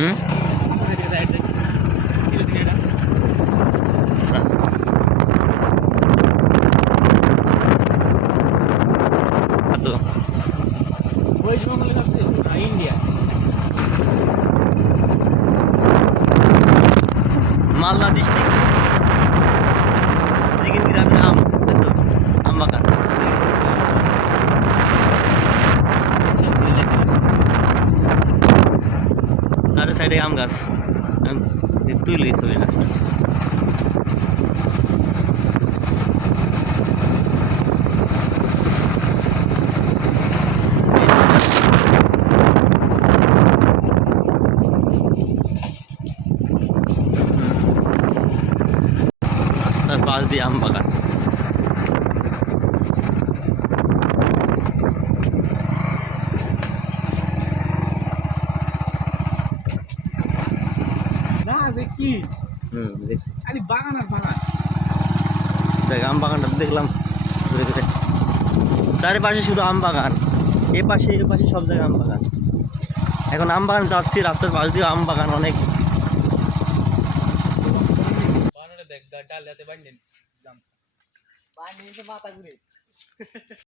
হুম তো ওয়েস্ট বেঙ্গলের কাছে না ইন্ডিয়া মালদা ডিস্ট্রিক্ট চিকেন গ্রামের আম তাই তো আম বাগান সাইডে সাইডে আম গাছ তুইলি ছবিটা রাস্তার পাশ দিয়ে আম বাগান না দেখি দেখছি খালি বাগান আর বাগান দেখ আম বাগানটা দেখলাম ঘুরে ঘুরে চারিপাশে শুধু আম বাগান এ পাশে সব জায়গায় আম বাগান এখন আম বাগান যাচ্ছি রাস্তার পাশ দিয়ে আম বাগান অনেক বানরে দেখ ডাল হাতে বান্ডিন মাথা ঘুরে